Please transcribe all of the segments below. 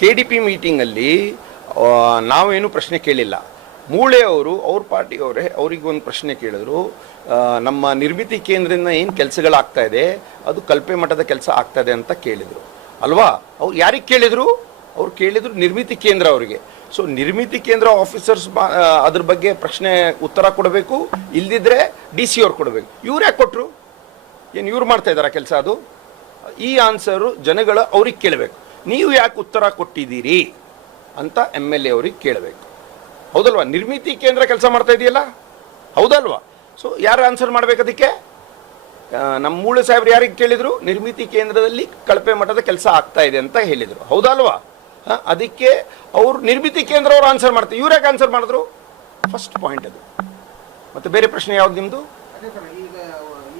KDP ಮೀಟಿಂಗಲ್ಲಿ ನಾವೇನು ಪ್ರಶ್ನೆ ಕೇಳಿಲ್ಲ. ಮೂಳೆ ಅವರು ಅವ್ರ ಪಾರ್ಟಿಯವರೇ ಅವರಿಗೆ ಒಂದು ಪ್ರಶ್ನೆ ಕೇಳಿದ್ರು. ನಮ್ಮ ನಿರ್ಮಿತಿ ಕೇಂದ್ರದಿಂದ ಏನು ಕೆಲಸಗಳಾಗ್ತಾ ಇದೆ ಅದು ಕಲ್ಪೆ ಮಟ್ಟದ ಕೆಲಸ ಆಗ್ತಾ ಇದೆ ಅಂತ ಕೇಳಿದರು ಅಲ್ವಾ. ಅವ್ರು ಯಾರಿಗೆ ಕೇಳಿದರು? ಅವ್ರು ಕೇಳಿದ್ರು ನಿರ್ಮಿತಿ ಕೇಂದ್ರ ಅವರಿಗೆ. ಸೊ ನಿರ್ಮಿತಿ ಕೇಂದ್ರ ಆಫೀಸರ್ಸ್ ಅದ್ರ ಬಗ್ಗೆ ಪ್ರಶ್ನೆ ಉತ್ತರ ಕೊಡಬೇಕು, ಇಲ್ದಿದ್ರೆ DC ಅವ್ರು ಕೊಡಬೇಕು. ಇವ್ರು ಯಾಕೆ ಕೊಟ್ಟರು? ಏನು ಇವ್ರು ಮಾಡ್ತಾ ಇದ್ದಾರಾ ಕೆಲಸ? ಅದು ಈ ಆನ್ಸರು ಜನಗಳು ಅವ್ರಿಗೆ ಕೇಳಬೇಕು. ನೀವು ಯಾಕೆ ಉತ್ತರ ಕೊಟ್ಟಿದ್ದೀರಿ ಅಂತ MLA ಅವ್ರಿಗೆ ಕೇಳಬೇಕು, ಹೌದಲ್ವಾ? ನಿರ್ಮಿತಿ ಕೇಂದ್ರ ಕೆಲಸ ಮಾಡ್ತಾ ಇದೆಯಲ್ಲ, ಹೌದಲ್ವಾ? ಸೊ ಯಾರು ಆನ್ಸರ್ ಮಾಡ್ಬೇಕು ಅದಕ್ಕೆ? ನಮ್ಮ ಮೂಳೆ ಸಾಹೇಬ್ರು ಯಾರಿಗೆ ಕೇಳಿದ್ರು? ನಿರ್ಮಿತಿ ಕೇಂದ್ರದಲ್ಲಿ ಕಳಪೆ ಮಟ್ಟದ ಕೆಲಸ ಆಗ್ತಾ ಇದೆ ಅಂತ ಹೇಳಿದರು, ಹೌದಲ್ವಾ? ಅದಕ್ಕೆ ಅವ್ರು ನಿರ್ಮಿತಿ ಕೇಂದ್ರ ಅವ್ರು ಆನ್ಸರ್ ಮಾಡ್ತಾರೆ. ಇವ್ರು ಯಾಕೆ ಆನ್ಸರ್ ಮಾಡಿದ್ರು? ಫಸ್ಟ್ ಪಾಯಿಂಟ್ ಅದು. ಮತ್ತೆ ಬೇರೆ ಪ್ರಶ್ನೆ ಯಾವ್ದು ನಿಮ್ಮದು? ಅದೇ ಸರ್, ಈಗ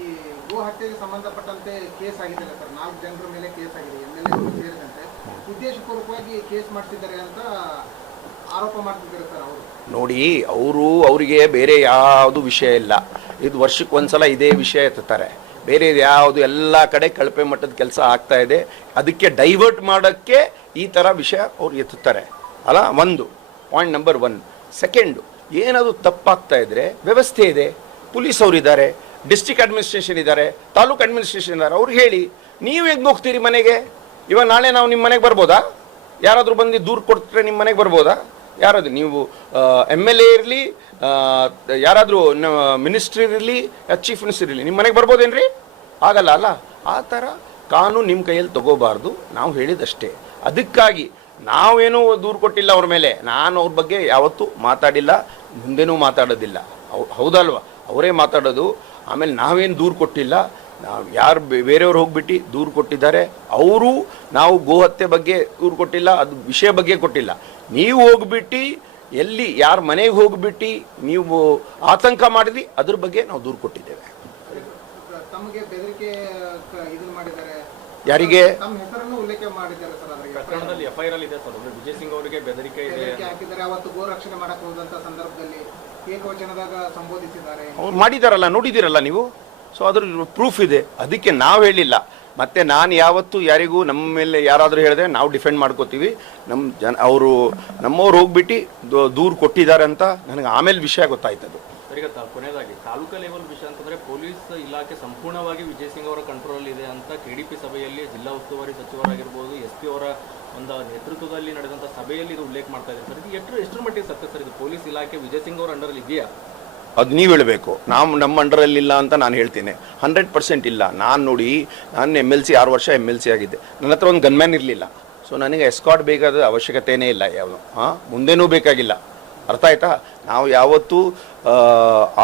ಈ ಗೋ ಹತ್ಯೆಗೆ ಸಂಬಂಧಪಟ್ಟಂತೆ ಕೇಸ್ ಆಗಿದೆ ಸರ್, 4 ಜನರ ಮೇಲೆ ಕೇಸ್ ಆಗಿದೆ, MLA ಸೇರಿದಂತೆ ಉದ್ದೇಶಪೂರ್ವಕವಾಗಿ ಕೇಸ್ ಮಾಡ್ತಿದ್ದಾರೆ ಅಂತ ಆರೋಪ ಮಾಡ್ತಿದ್ದಾರೆ ಸರ್ ಅವರು. ನೋಡಿ, ಅವರಿಗೆ ಬೇರೆ ಯಾವುದು ವಿಷಯ ಇಲ್ಲ. ಇದು ವರ್ಷಕ್ಕೆ ಒಂದ್ಸಲ ಇದೇ ವಿಷಯ ಎತ್ತುತ್ತಾರೆ. ಬೇರೆ ಯಾವುದು ಎಲ್ಲ ಕಡೆ ಕಳಪೆ ಮಟ್ಟದ ಕೆಲಸ ಆಗ್ತಾ ಇದೆ, ಅದಕ್ಕೆ ಡೈವರ್ಟ್ ಮಾಡೋಕ್ಕೆ ಈ ಥರ ವಿಷಯ ಅವ್ರು ಎತ್ತುತ್ತಾರೆ ಅಲ್ಲ. ಒಂದು ಪಾಯಿಂಟ್ ನಂಬರ್ 1. ಸೆಕೆಂಡು, ಏನದು ತಪ್ಪಾಗ್ತಾ ಇದ್ರೆ ವ್ಯವಸ್ಥೆ ಇದೆ, ಪೊಲೀಸ್ ಅವರು ಇದ್ದಾರೆ, ಡಿಸ್ಟ್ರಿಕ್ಟ್ ಅಡ್ಮಿನಿಸ್ಟ್ರೇಷನ್ ಇದ್ದಾರೆ, ತಾಲೂಕು ಅಡ್ಮಿನಿಸ್ಟ್ರೇಷನ್ ಇದ್ದಾರೆ. ಅವ್ರಿಗೆ ಹೇಳಿ, ನೀವು ಹೆಂಗೆ ಹೋಗ್ತೀರಿ ಮನೆಗೆ? ಇವಾಗ ನಾಳೆ ನಾವು ನಿಮ್ಮ ಮನೆಗೆ ಬರ್ಬೋದಾ? ಯಾರಾದರೂ ಬಂದು ದೂರು ಕೊಡ್ತಾರೆ ನಿಮ್ಮ ಮನೆಗೆ ಬರ್ಬೋದಾ? ಯಾರಾದ್ರು ನೀವು MLA ಇರಲಿ, ಯಾರಾದರೂ ಮಿನಿಸ್ಟ್ರಿ ಇರಲಿ, ಚೀಫ್ ಮಿನಿಸ್ಟರ್ ಇರಲಿ, ನಿಮ್ಮ ಮನೆಗೆ ಬರ್ಬೋದೇನ್ರಿ? ಆಗಲ್ಲ ಅಲ್ಲ. ಆ ಥರ ಕಾನೂನು ನಿಮ್ಮ ಕೈಯಲ್ಲಿ ತಗೋಬಾರ್ದು, ನಾವು ಹೇಳಿದಷ್ಟೇ. ಅದಕ್ಕಾಗಿ ನಾವೇನೂ ದೂರು ಕೊಟ್ಟಿಲ್ಲ ಅವ್ರ ಮೇಲೆ, ನಾನು ಅವ್ರ ಬಗ್ಗೆ ಯಾವತ್ತೂ ಮಾತಾಡಿಲ್ಲ, ಮುಂದೆನೂ ಮಾತಾಡೋದಿಲ್ಲ, ಹೌದಲ್ವಾ? ಅವರೇ ಮಾತಾಡೋದು. ಆಮೇಲೆ ನಾವೇನು ದೂರು ಕೊಟ್ಟಿಲ್ಲ. ನಾವು ಯಾರು ಬೇರೆಯವ್ರು ಹೋಗ್ಬಿಟ್ಟು ದೂರು ಕೊಟ್ಟಿದ್ದಾರೆ, ಅವರು ನಾವು ಗೋಹತ್ಯೆ ಬಗ್ಗೆ ದೂರು ಕೊಟ್ಟಿಲ್ಲ, ಅದು ವಿಷಯ ಬಗ್ಗೆ ಕೊಟ್ಟಿಲ್ಲ. ನೀವು ಹೋಗ್ಬಿಟ್ಟು ಎಲ್ಲಿ ಯಾರ ಮನೆಗೆ ಹೋಗ್ಬಿಟ್ಟು ನೀವು ಆತಂಕ ಮಾಡಿದ್ರಿ, ಅದ್ರ ಬಗ್ಗೆ ನಾವು ದೂರು ಕೊಟ್ಟಿದ್ದೇವೆ. ತಮಗೆ ಬೆದರಿಕೆ ಇದನ್ನ ಮಾಡಿದ್ದಾರೆ, ಯಾರಿಗೆ? ತಮ್ಮ ಹೆಸರನ್ನು ಉಲ್ಲೇಖ ಮಾಡಿದ್ದಾರೆ ಸರ್. ಅದರ ಪ್ರಕರಣದಲ್ಲಿ FIR ಅಲ್ಲಿ ಇದೆ ಸರ್, ವಿಜಯ್ ಸಿಂಗ್ ಅವರಿಗೆ ಬೆದರಿಕೆ ಹಾಕಿದ್ದಾರೆ. ಅವತ್ತು ಗೋ ರಕ್ಷಣೆ ಮಾಡಕ್ಕೆ ಹೋದಂತ ಸಂದರ್ಭದಲ್ಲಿ ಏಕವಚನದಾಗ ಸಂಬೋಧಿಸಿದ್ದಾರೆ. ಅವ್ರು ಮಾಡಿದಾರಲ್ಲ, ನೋಡಿದ್ದೀರಲ್ಲ ನೀವು. ಸೊ ಅದ್ರ ಪ್ರೂಫ್ ಇದೆ. ಅದಕ್ಕೆ ನಾವು ಹೇಳಿಲ್ಲ. ಮತ್ತು ನಾನು ಯಾವತ್ತೂ ಯಾರಿಗೂ ನಮ್ಮ ಮೇಲೆ ಯಾರಾದರೂ ಹೇಳಿದ್ರೆ ನಾವು ಡಿಫೆಂಡ್ ಮಾಡ್ಕೋತೀವಿ. ಅವರು ನಮ್ಮವ್ರು ಹೋಗ್ಬಿಟ್ಟು ದೂರು ಕೊಟ್ಟಿದ್ದಾರೆ ಅಂತ ನನಗೆ ಆಮೇಲೆ ವಿಷಯ ಗೊತ್ತಾಯ್ತದು. ಸರಿಗ ಕೊನೆಯದಾಗಿ ತಾಲೂಕಾ ಲೆವೆಲ್ ವಿಷಯ ಅಂತಂದರೆ ಪೊಲೀಸ್ ಇಲಾಖೆ ಸಂಪೂರ್ಣವಾಗಿ ವಿಜಯ್ ಸಿಂಗ್ ಅವರ ಕಂಟ್ರೋಲ್ ಇದೆ ಅಂತ KDP ಸಭೆಯಲ್ಲಿ ಜಿಲ್ಲಾ ಉಸ್ತುವಾರಿ ಸಚಿವರಾಗಿರ್ಬೋದು, SP ಅವರ ಒಂದು ನೇತೃತ್ವದಲ್ಲಿ ನಡೆದಂಥ ಸಭೆಯಲ್ಲಿ ಇದು ಉಲ್ಲೇಖ ಮಾಡ್ತಾ ಇದೆ ಸರ್. ಇದು ಎಷ್ಟರ ಮಟ್ಟಿಗೆ ಸತ್ಯ ಸರ್? ಇದು ಪೊಲೀಸ್ ಇಲಾಖೆ ವಿಜಯ್ ಸಿಂಗ್ ಅವರ ಅಂಡರಲ್ಲಿ ಇದೆಯಾ? ಅದು ನೀವು ಹೇಳಬೇಕು. ನಮ್ಮ ಅಂಡರಲ್ಲಿಲ್ಲ ಅಂತ ನಾನು ಹೇಳ್ತೀನಿ. 100% ಇಲ್ಲ. ನಾನು MLC 6 ವರ್ಷ MLC ಆಗಿದ್ದೆ. ನನ್ನ ಹತ್ರ ಒಂದು ಗನ್ಮ್ಯಾನ್ ಇರಲಿಲ್ಲ. ಸೊ ನನಗೆ ಎಸ್ಕಾರ್ಟ್ ಬೇಕಾದ ಅವಶ್ಯಕತೆಯೇ ಇಲ್ಲ, ಯಾವುದು ಮುಂದೇನೂ ಬೇಕಾಗಿಲ್ಲ. ಅರ್ಥ ಆಯ್ತಾ? ನಾವು ಯಾವತ್ತೂ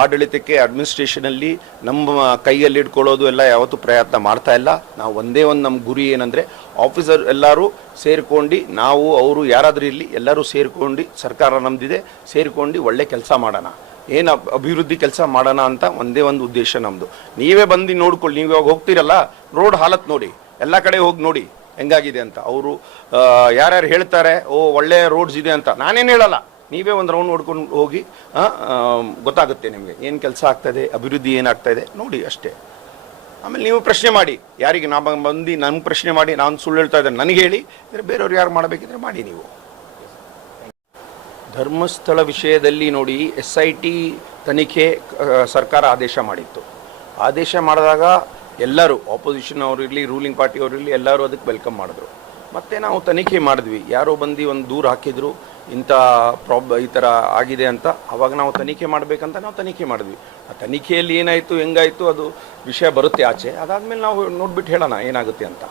ಆಡಳಿತಕ್ಕೆ ಅಡ್ಮಿನಿಸ್ಟ್ರೇಷನಲ್ಲಿ ನಮ್ಮ ಕೈಯಲ್ಲಿ ಇಟ್ಕೊಳ್ಳೋದು ಎಲ್ಲ ಯಾವತ್ತೂ ಪ್ರಯತ್ನ ಮಾಡ್ತಾ ಇಲ್ಲ. ನಾವು ಒಂದೇ ಒಂದು ನಮ್ಮ ಗುರಿ ಏನಂದರೆ ಆಫೀಸರ್ ಎಲ್ಲರೂ ಸೇರ್ಕೊಂಡು, ನಾವು ಅವರು ಯಾರಾದರೂ ಇರಲಿ ಎಲ್ಲರೂ ಸೇರ್ಕೊಂಡು, ಸರ್ಕಾರ ನಮ್ಮದಿದೆ, ಸೇರ್ಕೊಂಡು ಒಳ್ಳೆ ಕೆಲಸ ಮಾಡೋಣ, ಏನು ಅಭಿವೃದ್ಧಿ ಕೆಲಸ ಮಾಡೋಣ ಅಂತ ಒಂದೇ ಒಂದು ಉದ್ದೇಶ ನಮ್ಮದು. ನೀವೇ ಬಂದು ನೋಡ್ಕೊಳ್ಳಿ. ನೀವು ಇವಾಗ ಹೋಗ್ತೀರಲ್ಲ, ರೋಡ್ ಹಾಲತ್ ನೋಡಿ, ಎಲ್ಲ ಕಡೆ ಹೋಗಿ ನೋಡಿ ಹೆಂಗಾಗಿದೆ ಅಂತ. ಅವರು ಯಾರ್ಯಾರು ಹೇಳ್ತಾರೆ ಒಳ್ಳೆ ರೋಡ್ಸ್ ಇದೆ ಅಂತ, ನಾನೇನು ಹೇಳಲ್ಲ. ನೀವೇ ಒಂದು ರೌಂಡ್ ನೋಡ್ಕೊಂಡು ಹೋಗಿ ಗೊತ್ತಾಗುತ್ತೆ ನಿಮಗೆ ಏನು ಕೆಲಸ ಆಗ್ತಾಯಿದೆ, ಅಭಿವೃದ್ಧಿ ಏನಾಗ್ತಾಯಿದೆ ನೋಡಿ ಅಷ್ಟೇ. ಆಮೇಲೆ ನೀವು ಪ್ರಶ್ನೆ ಮಾಡಿ, ಯಾರಿಗೆ ನಾನು ಬಂದು ನಮ್ಗೆ ಪ್ರಶ್ನೆ ಮಾಡಿ ನಾನು ಸುಳ್ಳು ಹೇಳ್ತಾ ಇದ್ದೇನೆ ನನಗೆ ಹೇಳಿ, ಬೇರೆಯವ್ರು ಯಾರು ಮಾಡಬೇಕಿದ್ರೆ ಮಾಡಿ. ನೀವು ಧರ್ಮಸ್ಥಳ ವಿಷಯದಲ್ಲಿ ನೋಡಿ, SIT ತನಿಖೆ ಸರ್ಕಾರ ಆದೇಶ ಮಾಡಿತ್ತು. ಆದೇಶ ಮಾಡಿದಾಗ ಎಲ್ಲರೂ ಆಪೋಸಿಷನ್ ಅವರಿರಲಿ, ರೂಲಿಂಗ್ ಪಾರ್ಟಿ ಅವರಿರಲಿ, ಎಲ್ಲರೂ ಅದಕ್ಕೆ ವೆಲ್ಕಮ್ ಮಾಡಿದ್ರು. ಮತ್ತು ನಾವು ತನಿಖೆ ಮಾಡಿದ್ವಿ. ಯಾರೋ ಬಂದು ಒಂದು ದೂರು ಹಾಕಿದ್ರು, ಇಂಥ ಈ ಥರ ಆಗಿದೆ ಅಂತ. ಆವಾಗ ನಾವು ತನಿಖೆ ಮಾಡಬೇಕಂತ ನಾವು ತನಿಖೆ ಮಾಡಿದ್ವಿ. ಆ ತನಿಖೆಯಲ್ಲಿ ಏನಾಯಿತು, ಹೆಂಗಾಯಿತು, ಅದು ವಿಷಯ ಬರುತ್ತೆ ಆಚೆ. ಅದಾದಮೇಲೆ ನಾವು ನೋಡ್ಬಿಟ್ಟು ಹೇಳೋಣ ಏನಾಗುತ್ತೆ ಅಂತ.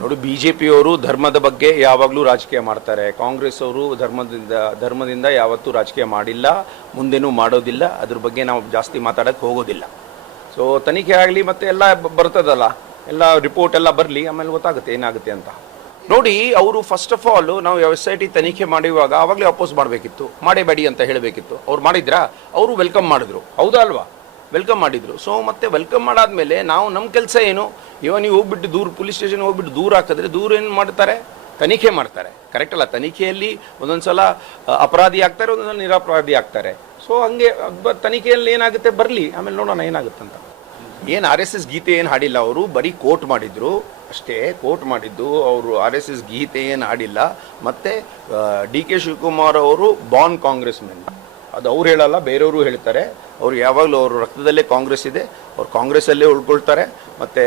ನೋಡಿ, BJP ಅವರು ಧರ್ಮದ ಬಗ್ಗೆ ಯಾವಾಗಲೂ ರಾಜಕೀಯ ಮಾಡ್ತಾರೆ. ಕಾಂಗ್ರೆಸ್ ಅವರು ಧರ್ಮದಿಂದ ಯಾವತ್ತೂ ರಾಜಕೀಯ ಮಾಡಿಲ್ಲ, ಮುಂದೇನೂ ಮಾಡೋದಿಲ್ಲ. ಅದ್ರ ಬಗ್ಗೆ ನಾವು ಜಾಸ್ತಿ ಮಾತಾಡೋಕ್ಕೆ ಹೋಗೋದಿಲ್ಲ. ಸೊ ತನಿಖೆ ಆಗಲಿ, ಮತ್ತು ಎಲ್ಲ ಬರ್ತದಲ್ಲ, ಎಲ್ಲ ರಿಪೋರ್ಟ್ ಎಲ್ಲ ಬರಲಿ, ಆಮೇಲೆ ಗೊತ್ತಾಗುತ್ತೆ ಏನಾಗುತ್ತೆ ಅಂತ. ನೋಡಿ, ಅವರು ಫಸ್ಟ್ ಆಫ್ ಆಲ್ ನಾವು SIT ತನಿಖೆ ಮಾಡುವಾಗ ಆವಾಗಲೇ ಅಪೋಸ್ ಮಾಡಬೇಕಿತ್ತು, ಮಾಡೇಬೇಡಿ ಅಂತ ಹೇಳಬೇಕಿತ್ತು. ಅವ್ರು ಮಾಡಿದ್ರಾ? ಅವರು ವೆಲ್ಕಮ್ ಮಾಡಿದ್ರು, ಹೌದಾ ಅಲ್ವಾ? ವೆಲ್ಕಮ್ ಮಾಡಿದರು. ಸೊ ಮತ್ತೆ ವೆಲ್ಕಮ್ ಮಾಡಾದ್ಮೇಲೆ ನಾವು ನಮ್ಮ ಕೆಲಸ ಏನು? ಇವಾಗ ನೀವು ಹೋಗ್ಬಿಟ್ಟು ಪೊಲೀಸ್ ಸ್ಟೇಷನ್ ಹೋಗ್ಬಿಟ್ಟು ದೂರ ಹಾಕಿದ್ರೆ ದೂರ ಏನು ಮಾಡ್ತಾರೆ? ತನಿಖೆ ಮಾಡ್ತಾರೆ. ಕರೆಕ್ಟ್ ಅಲ್ಲ? ತನಿಖೆಯಲ್ಲಿ ಒಂದೊಂದು ಸಲ ಅಪರಾಧಿ ಆಗ್ತಾರೆ, ಒಂದೊಂದು ಸಲ ನಿರಪರಾಧಿ ಆಗ್ತಾರೆ. ಸೊ ಹಂಗೆ ತನಿಖೆಯಲ್ಲಿ ಏನಾಗುತ್ತೆ ಬರಲಿ, ಆಮೇಲೆ ನೋಡೋಣ ಏನಾಗುತ್ತೆ ಅಂತ. ಏನು RSS ಗೀತೆ ಏನು ಹಾಡಿಲ್ಲ, ಅವರು ಬರೀ ಕೋಟ್ ಮಾಡಿದ್ರು ಅಷ್ಟೇ. ಕೋಟ್ ಮಾಡಿದ್ದು ಅವರು RSS ಗೀತೆ ಏನು ಹಾಡಿಲ್ಲ. ಮತ್ತು DK ಶಿವಕುಮಾರ್ ಅವರು ಬಾರ್ನ್ ಕಾಂಗ್ರೆಸ್ ಮೆನ್, ಅದು ಅವ್ರು ಹೇಳಲ್ಲ, ಬೇರೆಯವರು ಹೇಳ್ತಾರೆ. ಅವ್ರು ಯಾವಾಗಲೂ ಅವ್ರ ರಕ್ತದಲ್ಲೇ ಕಾಂಗ್ರೆಸ್ ಇದೆ, ಅವ್ರು ಕಾಂಗ್ರೆಸ್ಸಲ್ಲೇ ಉಳ್ಕೊಳ್ತಾರೆ. ಮತ್ತು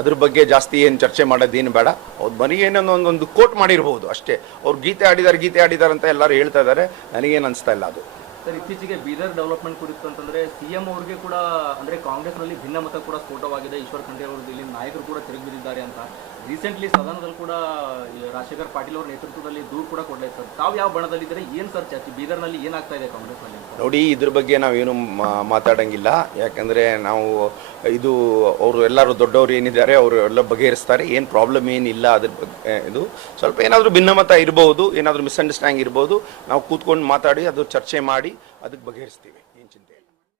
ಅದ್ರ ಬಗ್ಗೆ ಜಾಸ್ತಿ ಏನು ಚರ್ಚೆ ಮಾಡೋದೇನು ಬೇಡ. ಅವ್ರು ಬರೀ ಏನೋ ಒಂದು ಕೋಟ್ ಮಾಡಿರ್ಬೋದು ಅಷ್ಟೇ. ಅವ್ರು ಗೀತೆ ಆಡಿದ್ದಾರೆ ಅಂತ ಎಲ್ಲರೂ ಹೇಳ್ತಾ ಇದ್ದಾರೆ, ನನಗೇನು ಅನಿಸ್ತಾ ಇಲ್ಲ ಅದು. ಸರ್, ಇತ್ತೀಚೆಗೆ ಬೀದರ್ ಡೆವಲಪ್ಮೆಂಟ್ ಕುರಿತು ಅಂತಂದ್ರೆ CM ಅವ್ರಿಗೆ ಕೂಡ ಅಂದ್ರೆ ಕಾಂಗ್ರೆಸ್ನಲ್ಲಿ ಭಿನ್ನಮತ ಕೂಡ ಸ್ಫೋಟವಾಗಿದೆ. ಈಶ್ವರ್ ಖಂಡ್ರೆ ಅವರು ಇಲ್ಲಿ ನಾಯಕರು ಕೂಡ ತಿರುಗಿ ಬಿದ್ದಿದ್ದಾರೆ ಅಂತ ರೀಸೆಂಟ್ಲಿ ಸದನದಲ್ಲಿ ಕೂಡ ರಾಜಶೇಖರ್ ಪಾಟೀಲ್ ಅವರ ನೇತೃತ್ವದಲ್ಲಿ ದೂರು ಕೂಡ ಕೊಡಲೇ. ಸರ್, ತಾವು ಯಾವ ಬಣದಲ್ಲಿದ್ದರೆ ಏನು ಸರ್ ಚರ್ಚೆ ಬೀದರ್ನಲ್ಲಿ ಏನಾಗ್ತಾ ಇದೆ ಕಾಂಗ್ರೆಸ್ನಲ್ಲಿ ಅಂತ? ನೋಡಿ, ಇದ್ರ ಬಗ್ಗೆ ನಾವೇನು ಮಾತಾಡಂಗಿಲ್ಲ. ಯಾಕಂದರೆ ನಾವು ಇದು ಅವರು ಎಲ್ಲರೂ ದೊಡ್ಡವರು ಏನಿದ್ದಾರೆ ಅವರು ಎಲ್ಲ ಬಗೆಹರಿಸ್ತಾರೆ. ಏನು ಪ್ರಾಬ್ಲಮ್ ಏನಿಲ್ಲ ಅದ್ರ ಬಗ್ಗೆ. ಇದು ಸ್ವಲ್ಪ ಏನಾದರೂ ಭಿನ್ನಮತ ಇರ್ಬೋದು, ಏನಾದರೂ ಮಿಸ್ಅಂಡರ್ಸ್ಟ್ಯಾಂಡಿಂಗ್ ಇರ್ಬೋದು. ನಾವು ಕೂತ್ಕೊಂಡು ಮಾತಾಡಿ ಅದು ಚರ್ಚೆ ಮಾಡಿ ಅದಕ್ಕೆ ಬಗೆಹರಿಸ್ತೀವಿ.